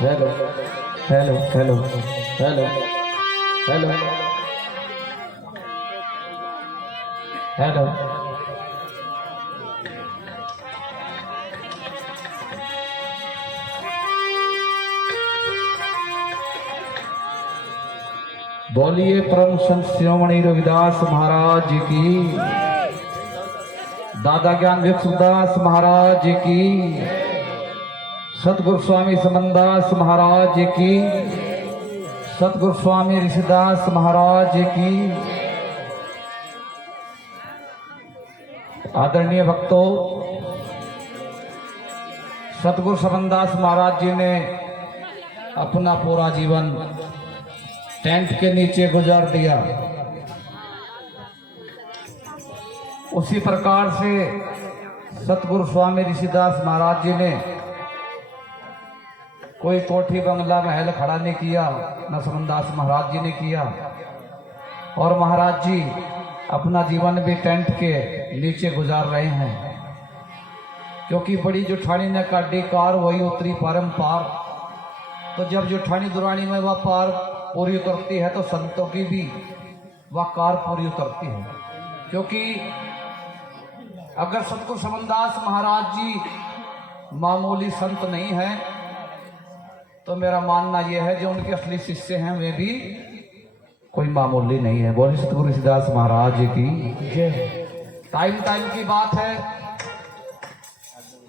Hello hello hello hello hello hello बोलिए परम संत शिरोमणि रविदास महाराज की, दादा ज्ञान भिक्षुदास महाराज की, सतगुरु स्वामी समनदास महाराज की, सतगुरु स्वामी ऋषिदास महाराज की। आदरणीय भक्तों, सतगुरु समनदास महाराज जी ने अपना पूरा जीवन टेंट के नीचे गुजार दिया। उसी प्रकार से सतगुरु स्वामी ऋषिदास महाराज जी ने कोई कोठी बंगला महल खड़ा नहीं किया, न समनदास महाराज जी ने किया। और महाराज जी अपना जीवन भी टेंट के नीचे गुजार रहे हैं, क्योंकि बड़ी जुठानी ने काटी कार वही उतरी पारंपार। तो जब जुठानी दुरानी में वह पार पूरी उतरती है तो संतों की भी वह कार पूरी उतरती है। क्योंकि अगर सतगुरु समनदास महाराज जी मामूली संत नहीं है तो मेरा मानना यह है जो उनके असली शिष्य हैं वे भी कोई मामूली नहीं है। बोलिए सतगुरु ऋषिदास महाराज की। टाइम टाइम की बात है,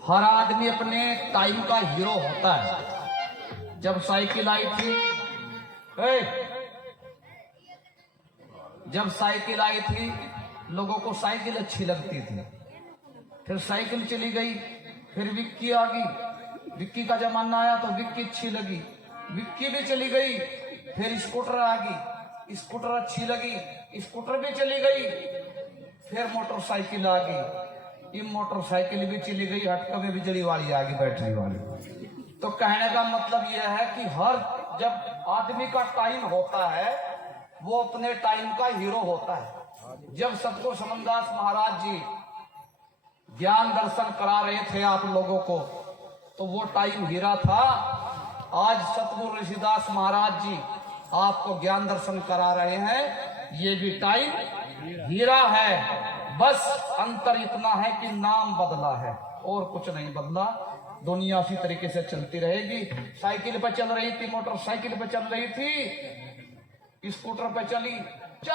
हर आदमी अपने टाइम का हीरो होता है। जब साइकिल आई थी, जब साइकिल आई थी लोगों को साइकिल अच्छी लगती थी। फिर साइकिल चली गई, फिर विक्की आ गई, विक्की का जमाना आया तो विक्की अच्छी लगी, विक्की भी चली गई। फिर स्कूटर आ गई, स्कूटर अच्छी लगी, स्कूटर भी चली गई। फिर मोटरसाइकिल आ गई, ये मोटरसाइकिल भी चली गई। हटका में बिजली वाली आ गई, बैटरी वाली। तो कहने का मतलब यह है कि हर जब आदमी का टाइम होता है वो अपने टाइम का हीरो होता है। जब सतगुरु समनदास महाराज जी ज्ञान दर्शन करा रहे थे आप लोगों को तो वो टाइम हीरा था। आज सतगुरु ऋषिदास महाराज जी आपको ज्ञान दर्शन करा रहे हैं, ये भी टाइम हीरा है। बस अंतर इतना है कि नाम बदला है और कुछ नहीं बदला। दुनिया उसी तरीके से चलती रहेगी। साइकिल पे चल रही थी, मोटरसाइकिल पे चल रही थी, स्कूटर पे चल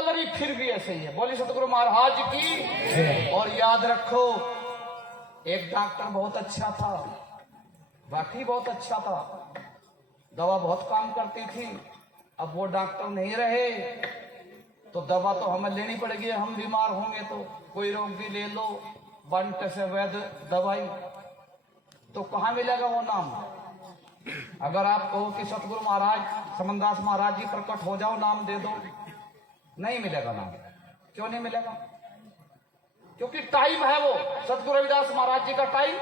रही, फिर भी ऐसे ही है। बोलिए सतगुरु महाराज की। और याद रखो, एक डॉक्टर बहुत अच्छा था, वाकई बहुत अच्छा था, दवा बहुत काम करती थी। अब वो डॉक्टर नहीं रहे तो दवा तो हमें लेनी पड़ेगी। हम बीमार होंगे तो कोई रोग भी ले लो, बंट से वैद्य दवाई, तो कहाँ मिलेगा वो नाम? अगर आप कहो कि सतगुरु महाराज समनदास महाराज जी प्रकट हो जाओ, नाम दे दो, नहीं मिलेगा नाम। क्यों नहीं मिलेगा? क्योंकि टाइम है वो। सतगुरु रविदास महाराज जी का टाइम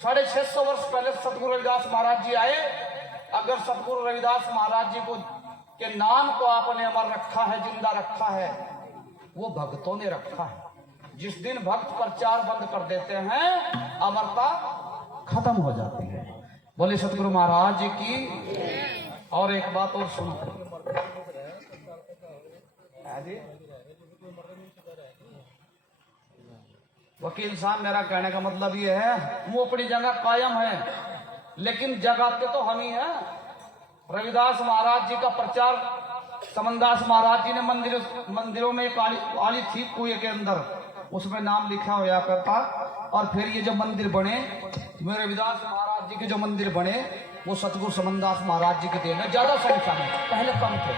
650 वर्ष पहले सतगुरु रविदास महाराज जी आए। अगर सतगुरु रविदास महाराज जी को के नाम को आपने अमर रखा है, जिंदा रखा है, वो भक्तों ने रखा है। जिस दिन भक्त प्रचार बंद कर देते हैं अमरता खत्म हो जाती है। बोले सतगुरु महाराज की। और एक बात और सुनो, वकील साहब, मेरा कहने का मतलब ये है वो अपनी जगह कायम है, लेकिन जगाते तो हम ही हैं। रविदास महाराज जी का प्रचार समनदास महाराज जी ने मंदिरों में एक आली थी कुएं के अंदर, उसमें नाम लिखा हुआ करता। और फिर ये जो मंदिर बने, रविदास महाराज जी के जो मंदिर बने वो सतगुरु समनदास महाराज जी के देन है। ज्यादा संख्या में, पहले कम थे।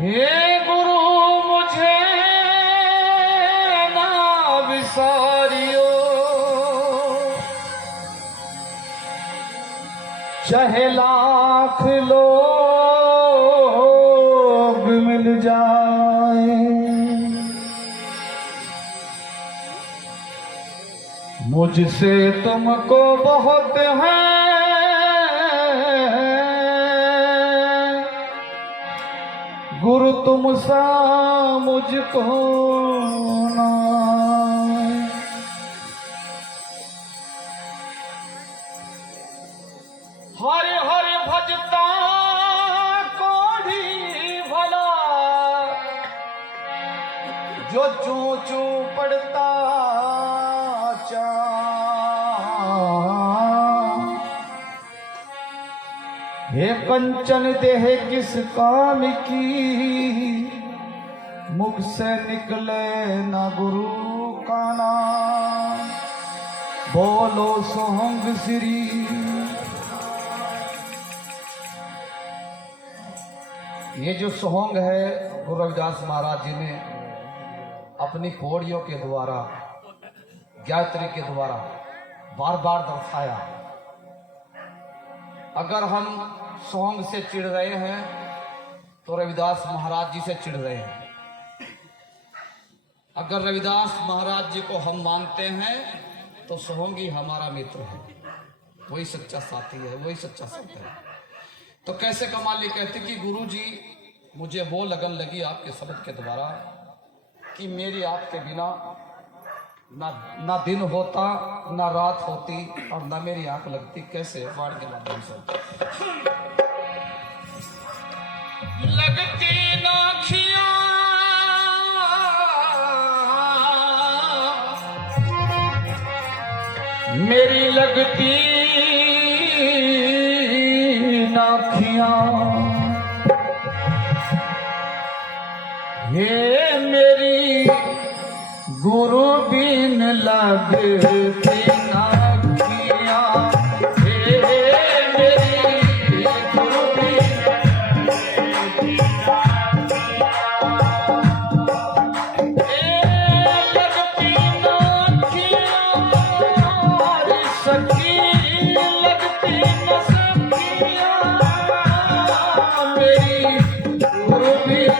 हे गुरु मुझे ना विसारियो, चाहे लाख लोग मिल जाए, मुझसे तुमको बहुत है गुरु, तुम सा मुझको ना। हरे हरे भजता कोढ़ी भला, जो चू चू पड़ता चा। हे कंचन देह किस काम की, मुख से निकले ना गुरु का नाम। बोलो सोहंग श्री। ये जो सोहंग है गुरु रविदास महाराज जी ने अपनी पौड़ियों के द्वारा, गायत्री के द्वारा बार बार दर्शाया। अगर हम सोहंग से चिढ़ रहे हैं तो रविदास महाराज जी से चिढ़ रहे हैं। अगर रविदास महाराज जी को हम मानते हैं तो सोहंग ही हमारा मित्र है, वही सच्चा साथी है, वही सच्चा संत है। तो कैसे कमाली कहती कि गुरु जी मुझे वो लगन लगी आपके शब्द के द्वारा कि मेरी आपके बिना ना दिन होता, ना रात होती, और ना मेरी आंख लगती। कैसे वाड़ के माध्यम से लगती नाखियां मेरी, लगती नाखियां ये मेरी गुरु बिन लगती नाखियां। हे मेरी गुरु बिन लगती नाखियां, लगती नाखियां सखी, लगती न सखियां मेरी गुरु बिन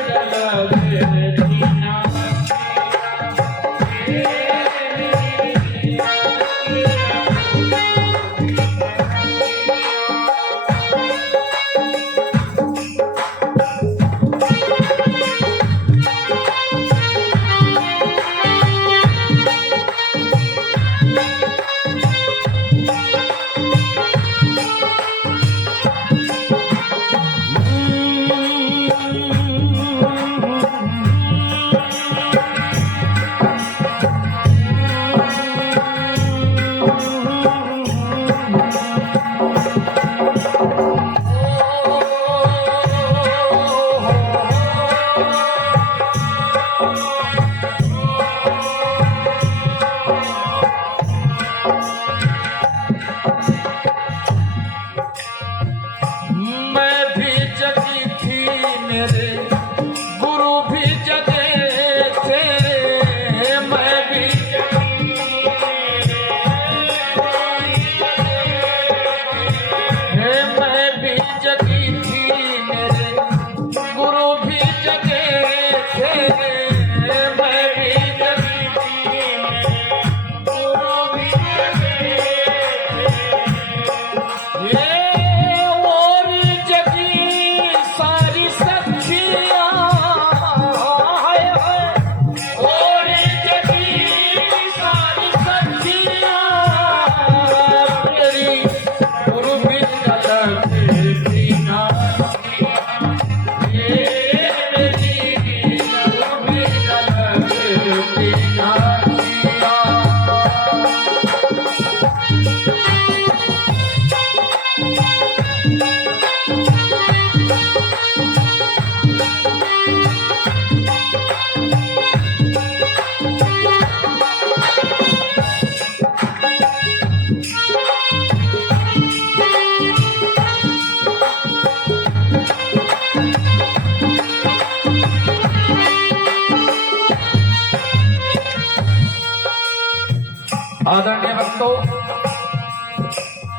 आदरणीय भक्तों,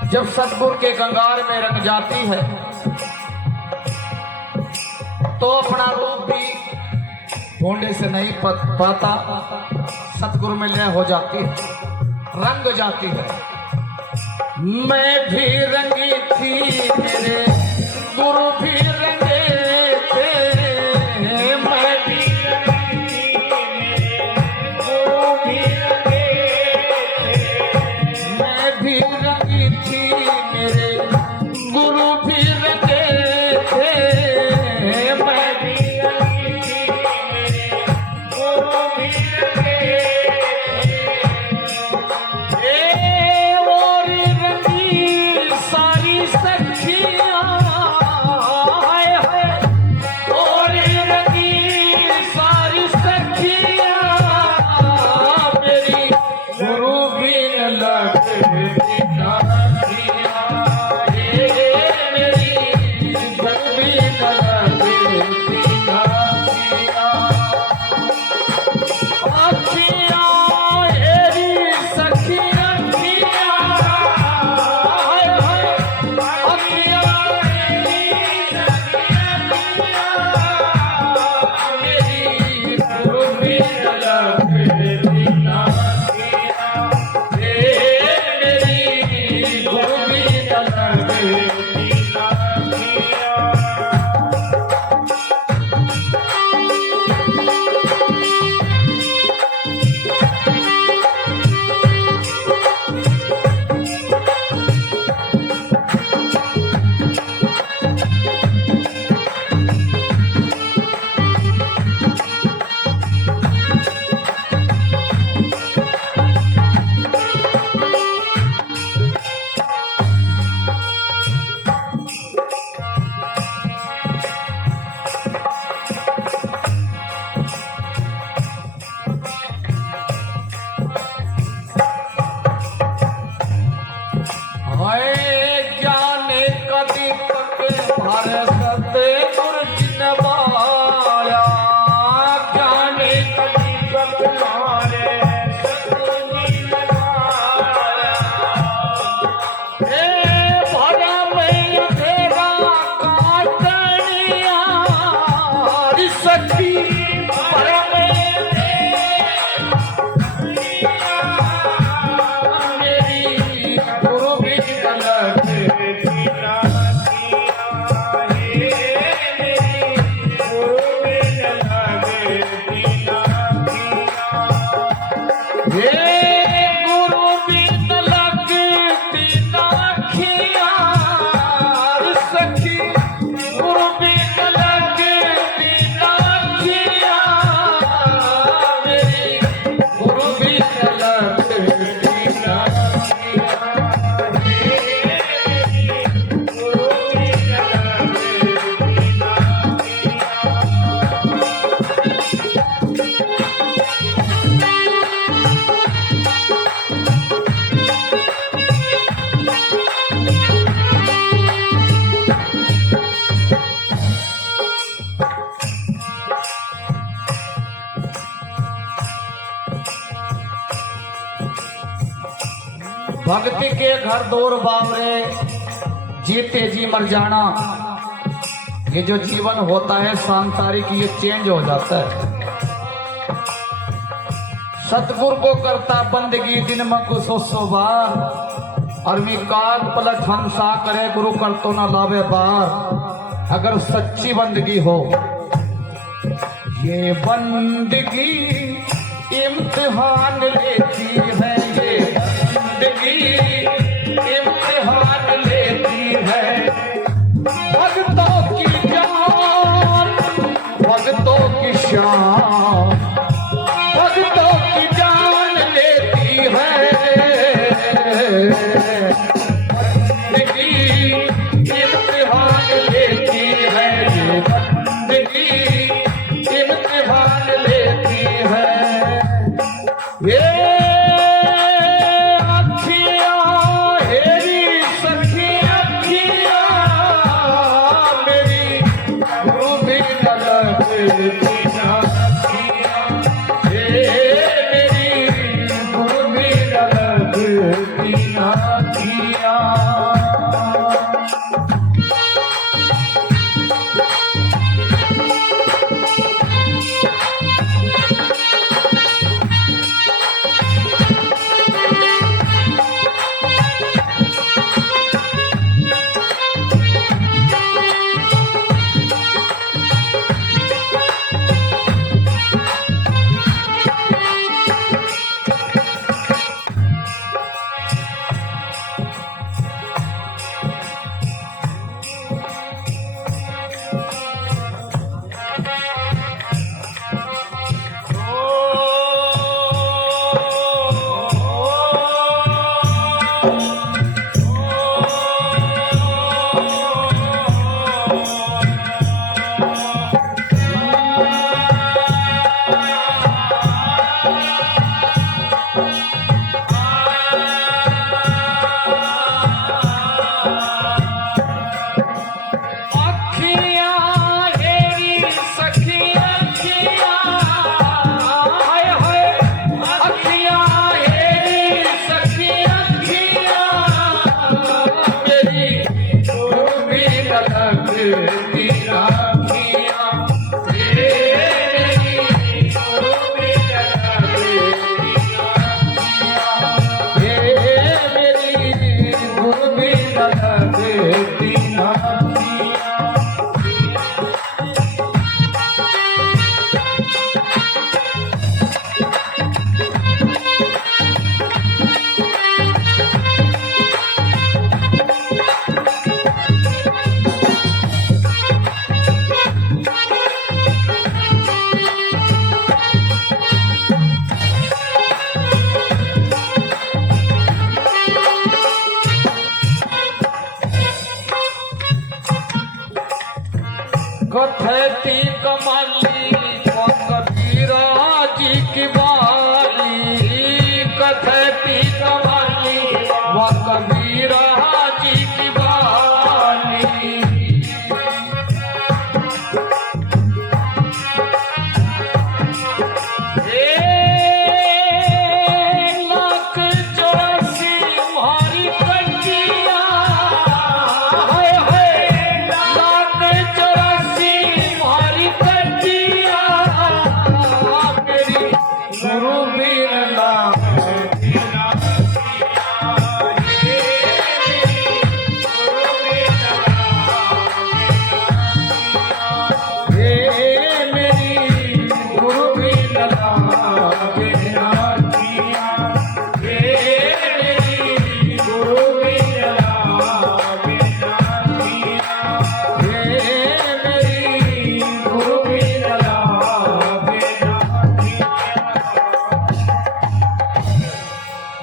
जब सतगुरु के गंगार में रंग जाती है तो अपना रूप भी ढूंढे से नहीं पाता, सतगुरु में लय हो जाती है। रंग जाती है। मैं भी रंगी थी, मेरे गुरु भी रंगे थे। मैं भी रंगी थी, मेरे गुरु भी रंगे थे। मैं भी रंगी थी, मेरे गुरु भी रंगे थे। मैं भी रंगी थी, मेरे गुरु भी रंगे भक्ति के घर दौर बावरे, जीते जी मर जाना। ये जो जीवन होता है सांसारिक, ये चेंज हो जाता है। सतगुरु को करता बंदगी दिन में कुछ 100 बार, और विकार पलट हंसा करे गुरु कर तो न लावे बार। अगर सच्ची बंदगी हो, ये बंदगी इम्तिहान लेती है। ये बंदगी इम्तिहान लेती है। भक्तों की जान, भक्तों की शान, भक्तों की जान लेती है। बंदगी इम्तिहान लेती है। ये बंदगी इम्तिहान लेती है। ये कथती कमली वो कबीरा जी की बाली, कथती कमली वो कबीरा जी की बाली।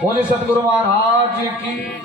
बोले सतगुरु महाराज की।